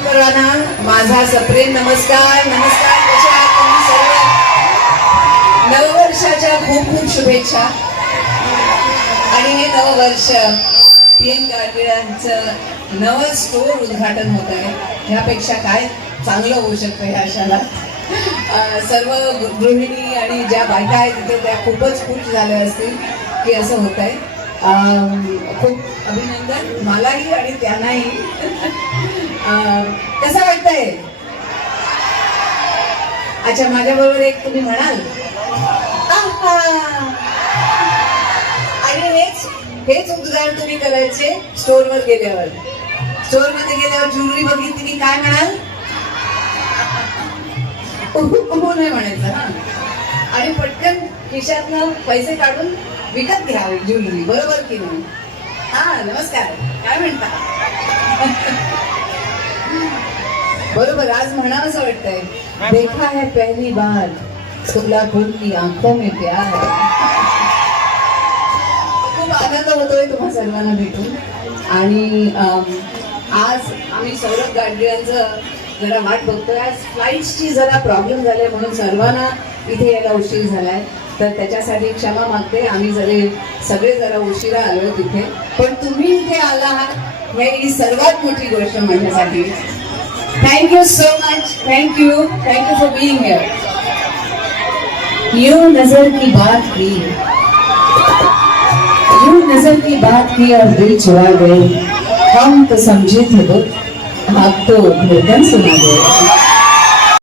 पुणेकरांना माझा सप्रेम नमस्कार नमस्कार सर्व नववर्षाच्या खूप खूप शुभेच्छा. आणि हे नववर्ष पी एन गाडगिळांचं नवं स्टोर उद्घाटन होत आहे. ह्यापेक्षा काय चांगलं होऊ शकतं ह्या क्षणात सर्व गृहिणी आणि ज्या बायका आहेत तिथे त्या खूपच खुश झाल्या असतील की असं होत आहे खूप अभिनंदन. मलाही आणि त्यांनाही. कसं वाटतंय? अच्छा माझ्या बरोबर एक तुम्ही म्हणाल. आणि हेच हेच उद्गार तुम्ही करायचे स्टोअरवर गेल्यावर. स्टोअरमध्ये गेल्यावर ज्वेलरी बघितली की काय म्हणाल? उहू, उहू नाही म्हणायचं हा. आणि पटकन खिशातनं पैसे काढून विकत घ्यावी ज्वेलरी बरोबर की नाही? हा नमस्कार. काय म्हणता? बरोबर आज म्हणावं असं वाटतंय. देखा है पहली बार सोलापूर की आंखों में प्यार खूप आनंद होतोय तुम्हा सर्वांना भेटून. आणि आज आम्ही सौरभ गाडगिळांचं जरा वाट बघतोय. आज फ्लाईट्सची जरा प्रॉब्लेम झाले म्हणून सर्वांना इथे यायला उशीर झालाय. तर त्याच्यासाठी क्षमा मागते. आम्ही जरे सगळे जरा उशिरा आलोय तिथे. पण तुम्ही इथे आला आहात ही सर्वात मोठी गोष्ट माझ्यासाठी. Thank you so much thank you thank you for being here you नजर की बात की. यू नजर की बात की और दिल चुरा गए. हम तो समझे थे वो. आप तो धड़कन सुना गए.